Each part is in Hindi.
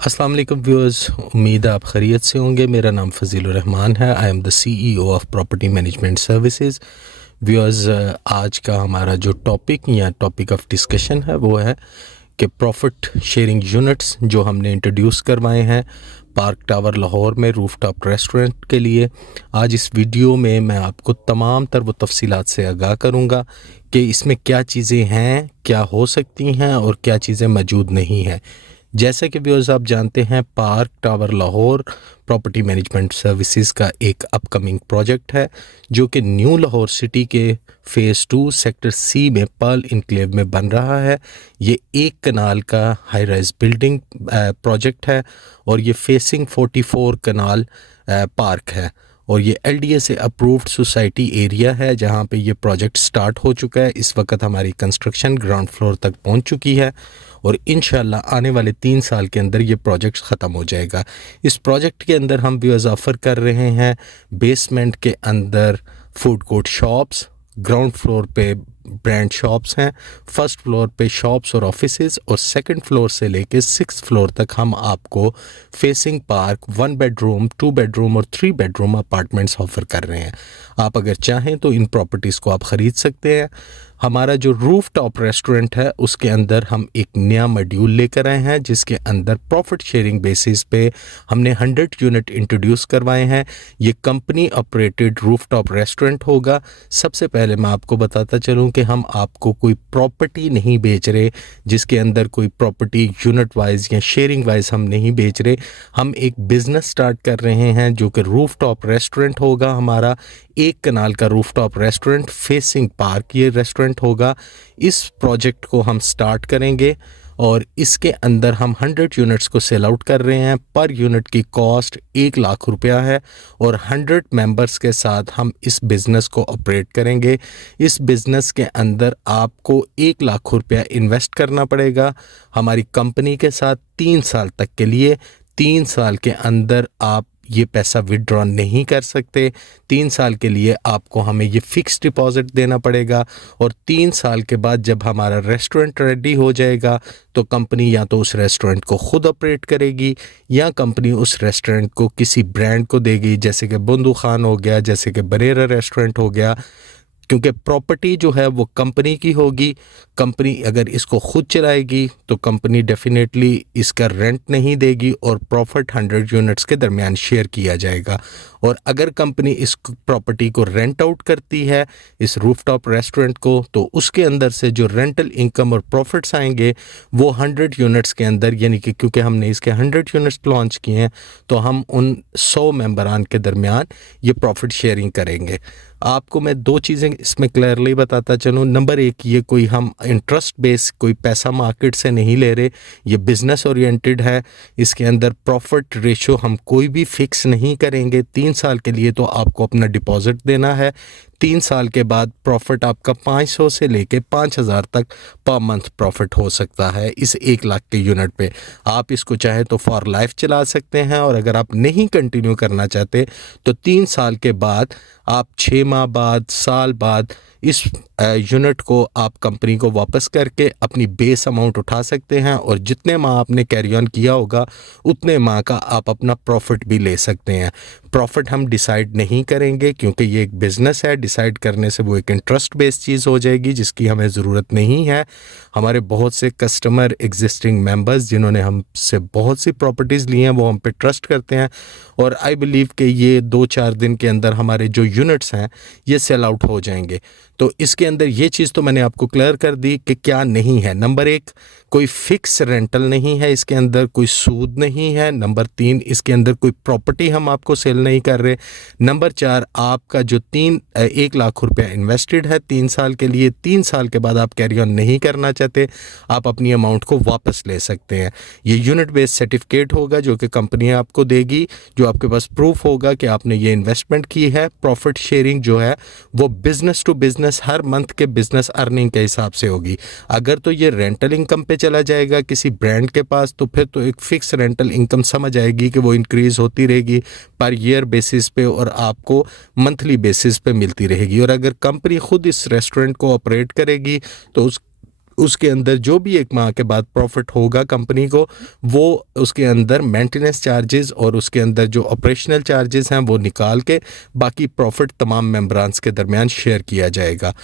अस्सलाम वालेकुम व्यूअर्स, उम्मीद है आप खैरियत से होंगे। मेरा नाम फ़ज़ीलुर रहमान है। I am the CEO of property management services. Viewers, आज का हमारा जो टॉपिक या टॉपिक ऑफ डिस्कशन है वो है कि प्रॉफिट शेयरिंग यूनिट्स जो हमने इंट्रोड्यूस करवाए हैं पार्क टावर लाहौर में रूफटॉप रेस्टोरेंट के लिए। आज इस वीडियो में मैं आपको तमाम तर वो तफसीलात से आगाह करूँगा कि इसमें क्या चीज़ें हैं, क्या हो सकती हैं और क्या चीज़ें मौजूद नहीं हैं। जैसा कि व्यूअर्स आप जानते हैं, park tower Lahore property management services का एक अपकमिंग प्रोजेक्ट है जो कि न्यू लाहौर सिटी के फ़ेज़ 2 सेक्टर सी में पर्ल इनक्लेव में बन रहा है। ये एक कनाल का हाई राइज बिल्डिंग प्रोजेक्ट है और ये फेसिंग 44 कनाल पार्क है और ये एलडीए से अप्रूव्ड सोसाइटी एरिया है जहाँ पे ये प्रोजेक्ट स्टार्ट हो चुका है। इस वक्त हमारी कंस्ट्रक्शन ग्राउंड फ्लोर तक पहुँच चुकी है और इंशाल्लाह आने वाले 3 साल के अंदर ये प्रोजेक्ट ख़त्म हो जाएगा। इस प्रोजेक्ट के अंदर हम व्यूअर्स ऑफ़र कर रहे हैं बेसमेंट के अंदर food court shops, ground floor पे ब्रांड शॉप्स हैं, फर्स्ट फ्लोर पे शॉप्स और ऑफिसेज और सेकंड फ्लोर से लेके 6th फ्लोर तक हम आपको फेसिंग पार्क 1 बेडरूम, 2 बेडरूम और 3 बेडरूम अपार्टमेंट्स ऑफ़र कर रहे हैं। आप अगर चाहें तो इन प्रॉपर्टीज़ को आप ख़रीद सकते हैं। हमारा जो रूफ टॉप रेस्टोरेंट है उसके अंदर हम एक नया मॉड्यूल लेकर आए हैं जिसके अंदर प्रॉफिट शेयरिंग बेसिस पे हमने 100 यूनिट इंट्रोड्यूस करवाए हैं। ये company operated roof top restaurant होगा। सबसे पहले मैं आपको बताता चलूँ कि हम आपको कोई प्रॉपर्टी नहीं बेच रहे, जिसके अंदर कोई प्रॉपर्टी यूनिट वाइज या शेयरिंग वाइज हम नहीं बेच रहे। हम एक बिज़नेस स्टार्ट कर रहे हैं जो कि रूफ टॉप रेस्टोरेंट होगा। हमारा एक कनाल का रूफटॉप रेस्टोरेंट फेसिंग पार्क ये रेस्टोरेंट होगा। इस प्रोजेक्ट को हम स्टार्ट करेंगे और इसके अंदर हम 100 यूनिट्स को सेल आउट कर रहे हैं। पर यूनिट की कॉस्ट 1 लाख रुपया है और 100 मेंबर्स के साथ हम इस बिज़नेस को ऑपरेट करेंगे। इस बिज़नेस के अंदर आपको 1 लाख रुपया इन्वेस्ट करना पड़ेगा हमारी कंपनी के साथ 3 साल तक के लिए। 3 साल के अंदर आप ये पैसा विड्रॉ नहीं कर सकते। 3 साल के लिए आपको हमें ये फ़िक्स डिपॉज़िट देना पड़ेगा और 3 साल के बाद जब हमारा रेस्टोरेंट रेडी हो जाएगा तो कंपनी या तो उस रेस्टोरेंट को ख़ुद ऑपरेट करेगी या कंपनी उस रेस्टोरेंट को किसी ब्रांड को देगी, जैसे कि बंदू खान हो गया, जैसे कि बरेरा रेस्टोरेंट हो गया। क्योंकि प्रॉपर्टी जो है वो कंपनी की होगी। कंपनी अगर इसको ख़ुद चलाएगी तो कंपनी डेफिनेटली इसका रेंट नहीं देगी और प्रॉफिट 100 यूनिट्स के दरमियान शेयर किया जाएगा। और अगर कंपनी इस प्रॉपर्टी को रेंट आउट करती है इस रूफटॉप रेस्टोरेंट को, तो उसके अंदर से जो रेंटल इनकम और प्रॉफिट्स आएंगे वो 100 यूनिट्स के अंदर, यानी कि क्योंकि हमने इसके 100 यूनिट्स लॉन्च किए हैं तो हम उन 100 मेंबरान के दरमियान ये प्रॉफिट शेयरिंग करेंगे। आपको मैं 2 चीज़ें इसमें क्लियरली बताता चलूँ। नंबर 1, ये कोई हम इंटरेस्ट बेस कोई पैसा मार्केट से नहीं ले रहे, ये बिज़नेस ओरिएंटेड है। इसके अंदर प्रॉफिट रेशो हम कोई भी फिक्स नहीं करेंगे। 3 साल के लिए तो आपको अपना डिपॉज़िट देना है। 3 साल के बाद प्रॉफिट आपका 500 से लेके 5000 तक पर मंथ प्रॉफिट हो सकता है इस 1 लाख के यूनिट पे। आप इसको चाहे तो फॉर लाइफ चला सकते हैं और अगर आप नहीं कंटिन्यू करना चाहते तो 3 साल के बाद आप 6 माह बाद, साल बाद इस यूनिट को आप कंपनी को वापस करके अपनी बेस अमाउंट उठा सकते हैं और जितने माह आपने कैरी ऑन किया होगा उतने माह का आप अपना प्रॉफिट भी ले सकते हैं। प्रॉफिट हम डिसाइड नहीं करेंगे क्योंकि ये एक बिज़नेस है। डिसाइड करने से वो एक इंटरेस्ट बेस्ड चीज़ हो जाएगी जिसकी हमें ज़रूरत नहीं है। हमारे बहुत से कस्टमर एग्जिस्टिंग मेंबर्स जिन्होंने हमसे बहुत सी प्रॉपर्टीज़ ली हैं वो हम पे ट्रस्ट करते हैं और आई बिलीव कि ये 2-4 दिन के अंदर हमारे जो यूनिट्स हैं ये सेल आउट हो जाएंगे। तो इसके अंदर ये चीज़ तो मैंने आपको क्लियर कर दी कि क्या नहीं है। नंबर 1, कोई फ़िक्स रेंटल नहीं है, इसके अंदर कोई सूद नहीं है। नंबर 3, इसके अंदर कोई प्रॉपर्टी हम आपको सेल नहीं कर रहे। नंबर 4, आपका जो 1 लाख रुपया इन्वेस्टेड है 3 साल के लिए, 3 साल के बाद आप कैरी ऑन नहीं करना चाहते, आप अपनी अमाउंट को वापस ले सकते हैं। ये यूनिट बेस्ड सर्टिफिकेट होगा जो कि कंपनी आपको देगी, जो आपके पास प्रूफ होगा कि आपने ये इन्वेस्टमेंट की है। प्रॉफिट शेयरिंग जो है वो बिज़नेस टू बिज़नेस हर मंथ के बिज़नेस अर्निंग के हिसाब से होगी। अगर तो ये रेंटल इनकम पे चला जाएगा किसी ब्रांड के पास तो फिर तो एक फ़िक्स रेंटल इनकम समझ आएगी कि वो इंक्रीज़ होती रहेगी पर ईयर बेसिस पे और आपको मंथली बेसिस पे मिलती रहेगी। और अगर कंपनी ख़ुद इस रेस्टोरेंट को ऑपरेट करेगी तो उसके अंदर जो भी 1 माह के बाद प्रॉफिट होगा कंपनी को, वो उसके अंदर मेंटेनेंस चार्जेस और उसके अंदर जो ऑपरेशनल चार्जेस हैं वो निकाल के बाकी प्रॉफिट तमाम मेंबरान्स के दरमियान शेयर किया जाएगा।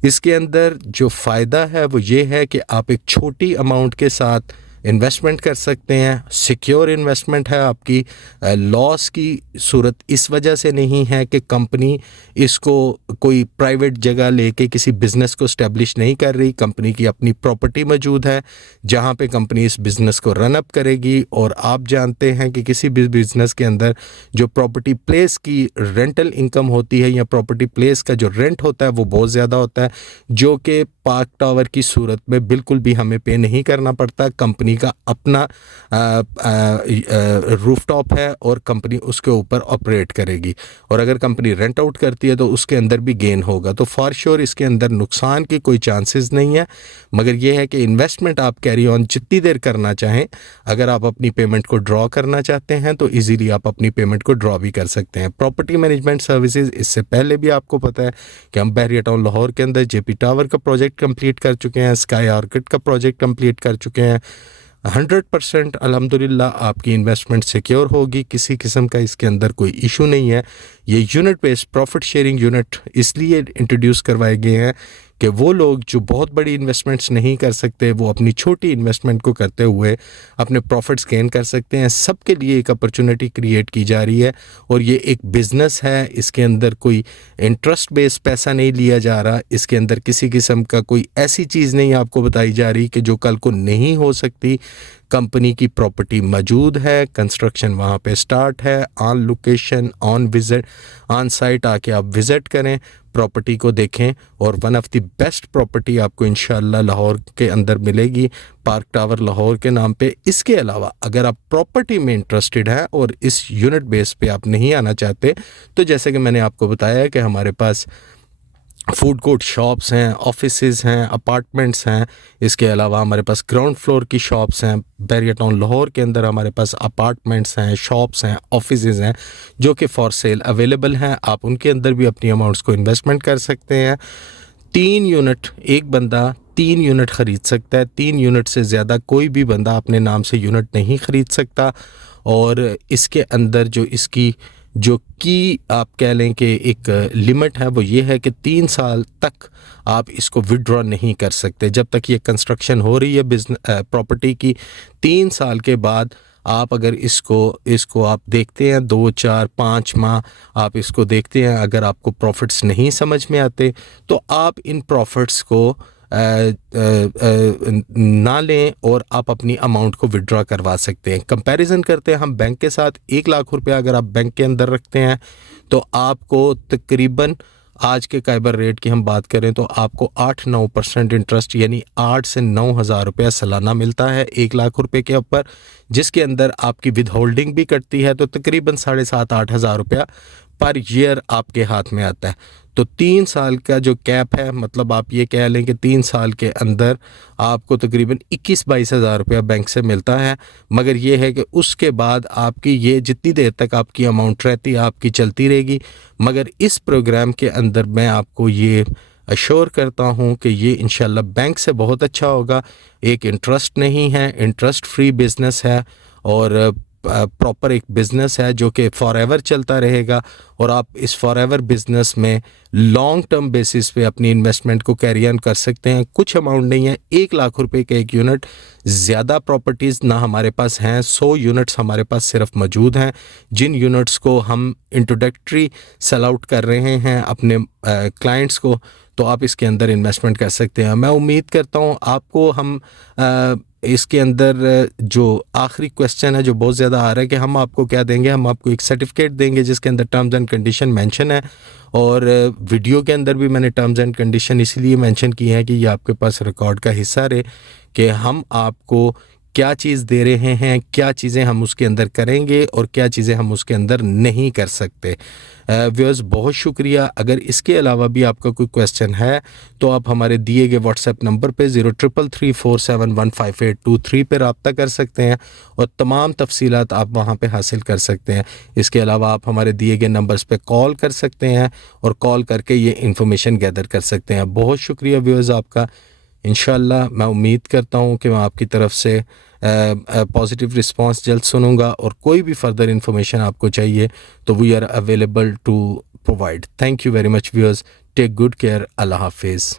इसके अंदर जो फ़ायदा है वो ये है कि आप एक छोटी अमाउंट के साथ इन्वेस्टमेंट कर सकते हैं, सिक्योर इन्वेस्टमेंट है आपकी। लॉस की सूरत इस वजह से नहीं है कि कंपनी इसको कोई प्राइवेट जगह लेके किसी बिज़नेस को स्टैब्लिश नहीं कर रही। कंपनी की अपनी प्रॉपर्टी मौजूद है जहां पे कंपनी इस बिज़नेस को रन अप करेगी। और आप जानते हैं कि किसी भी बिज़नेस के अंदर जो प्रॉपर्टी प्लेस की रेंटल इनकम होती है या प्रॉपर्टी प्लेस का जो रेंट होता है वो बहुत ज़्यादा होता है, जो कि पार्क टावर की सूरत में बिल्कुल भी हमें पे नहीं करना पड़ता। कंपनी का अपना रूफटॉप है और कंपनी उसके ऊपर ऑपरेट करेगी। और अगर कंपनी रेंट आउट करती है तो उसके अंदर भी गेन होगा। तो फॉर श्योर इसके अंदर नुकसान की कोई चांसेस नहीं है, मगर यह है कि इन्वेस्टमेंट आप कैरी ऑन जितनी देर करना चाहें। अगर आप अपनी पेमेंट को ड्रॉ करना चाहते हैं तो इजीली आप अपनी पेमेंट को ड्रॉ भी कर सकते हैं। प्रॉपर्टी मैनेजमेंट सर्विसेज, इससे पहले भी आपको पता है कि हम बहरिया टाउन लाहौर के अंदर जेपी टावर का प्रोजेक्ट कंप्लीट कर चुके हैं, स्काई आर्किड का प्रोजेक्ट कंप्लीट कर चुके हैं। 100% अल्हम्दुलिल्लाह आपकी इन्वेस्टमेंट सिक्योर होगी, किसी किस्म का इसके अंदर कोई इशू नहीं है। ये unit based profit sharing unit इसलिए इंट्रोड्यूस करवाए गए हैं कि वो लोग जो बहुत बड़ी इन्वेस्टमेंट्स नहीं कर सकते वो अपनी छोटी इन्वेस्टमेंट को करते हुए अपने प्रॉफिट्स गेन कर सकते हैं। सबके लिए एक अपॉर्चुनिटी क्रिएट की जा रही है और ये एक बिज़नेस है। इसके अंदर कोई इंटरेस्ट बेस्ड पैसा नहीं लिया जा रहा, इसके अंदर किसी किस्म का कोई ऐसी चीज़ नहीं आपको बताई जा रही कि जो कल को नहीं हो सकती। कंपनी की प्रॉपर्टी मौजूद है, कंस्ट्रक्शन वहाँ पे स्टार्ट है, on location, on visit, on site आके आप विज़िट करें, प्रॉपर्टी को देखें और one of the best property आपको इंशाल्लाह लाहौर के अंदर मिलेगी, पार्क टावर लाहौर के नाम पे। इसके अलावा अगर आप प्रॉपर्टी में इंटरेस्टेड हैं और इस यूनिट बेस पे आप नहीं आना चाहते तो जैसे कि मैंने आपको बताया कि हमारे पास फूड कोर्ट शॉप्स हैं, ऑफिसेज हैं, अपार्टमेंट्स हैं। इसके अलावा हमारे पास ग्राउंड फ्लोर की शॉप्स हैं। बहरिया टाउन लाहौर के अंदर हमारे पास अपार्टमेंट्स हैं, शॉप्स हैं, ऑफिसेज हैं जो कि फॉर सेल अवेलेबल हैं। आप उनके अंदर भी अपनी अमाउंट्स को इन्वेस्टमेंट कर सकते हैं। 3 यूनिट, एक बंदा 3 यूनिट ख़रीद सकता है। 3 यूनिट से ज़्यादा कोई भी बंदा अपने नाम से यूनिट नहीं ख़रीद सकता। और इसके अंदर जो इसकी जो की आप कह लें कि एक लिमिट है वो ये है कि 3 साल तक आप इसको विड्रॉ नहीं कर सकते। जब तक ये कंस्ट्रक्शन हो रही है बिजनेस प्रॉपर्टी की, 3 साल के बाद आप अगर इसको आप देखते हैं 2, 4, 5 माह आप इसको देखते हैं, अगर आपको प्रॉफिट्स नहीं समझ में आते तो आप इन प्रॉफिट्स को ना लें और आप अपनी अमाउंट को विड्रॉ करवा सकते हैं। कंपैरिजन करते हैं हम बैंक के साथ, 1 लाख रुपया अगर आप बैंक के अंदर रखते हैं तो आपको तकरीबन आज के काइबर रेट की हम बात करें तो आपको 8-9% इंटरेस्ट यानी 8 से 9 हज़ार रुपया सालाना मिलता है 1 लाख रुपए के ऊपर, जिसके अंदर आपकी विद होल्डिंग भी कटती है तो तकरीबन 7,500-8 हज़ार रुपया पर ईयर आपके हाथ में आता है। तो 3 साल का जो कैप है, मतलब आप ये कह लें कि 3 साल के अंदर आपको तकरीबन 21-22 हज़ार रुपया बैंक से मिलता है। मगर ये है कि उसके बाद आपकी ये जितनी देर तक आपकी अमाउंट रहती है आपकी चलती रहेगी। मगर इस प्रोग्राम के अंदर मैं आपको ये अश्योर करता हूँ कि ये इंशाल्लाह बैंक से बहुत अच्छा होगा। एक इंटरेस्ट नहीं है, इंटरेस्ट फ्री बिज़नेस है और प्रॉपर एक बिज़नेस है जो कि फॉर एवर चलता रहेगा। और आप इस फॉर एवर बिज़नेस में लॉन्ग टर्म बेसिस पे अपनी इन्वेस्टमेंट को कैरी ऑन कर सकते हैं। कुछ अमाउंट नहीं है, 1 लाख रुपए का एक यूनिट। ज़्यादा प्रॉपर्टीज़ ना हमारे पास हैं, 100 यूनिट्स हमारे पास सिर्फ मौजूद हैं, जिन यूनिट्स को हम इंट्रोडक्टरी सेल आउट कर रहे हैं अपने क्लाइंट्स को। तो आप इसके अंदर इन्वेस्टमेंट कर सकते हैं। मैं उम्मीद करता हूँ आपको हम इसके अंदर जो आखिरी क्वेश्चन है जो बहुत ज़्यादा आ रहा है कि हम आपको क्या देंगे, हम आपको एक सर्टिफिकेट देंगे जिसके अंदर टर्म्स एंड कंडीशन मेंशन है। और वीडियो के अंदर भी मैंने टर्म्स एंड कंडीशन इसलिए मेंशन की है कि ये आपके पास रिकॉर्ड का हिस्सा रहे कि हम आपको क्या चीज़ दे रहे हैं, क्या चीज़ें हम उसके अंदर करेंगे और क्या चीज़ें हम उसके अंदर नहीं कर सकते। व्यूअर्स बहुत शुक्रिया। अगर इसके अलावा भी आपका कोई क्वेश्चन है तो आप हमारे दिए गए व्हाट्सएप नंबर पे 033347155823 पर रब्ता कर सकते हैं और तमाम तफसीलात आप वहाँ पे हासिल कर सकते हैं। इसके अलावा आप हमारे दिए गए नंबर्स पे कॉल कर सकते हैं और कॉल करके ये इन्फॉर्मेशन गैदर कर सकते हैं। बहुत शुक्रिया व्यूअर्स आपका। इंशाल्लाह मैं उम्मीद करता हूँ कि मैं आपकी तरफ से पॉजिटिव रिस्पांस जल्द सुनूंगा, और कोई भी फर्दर इंफॉर्मेशन आपको चाहिए तो we are available to provide. Thank you very much viewers. Take good care. अल्लाह हाफिज़.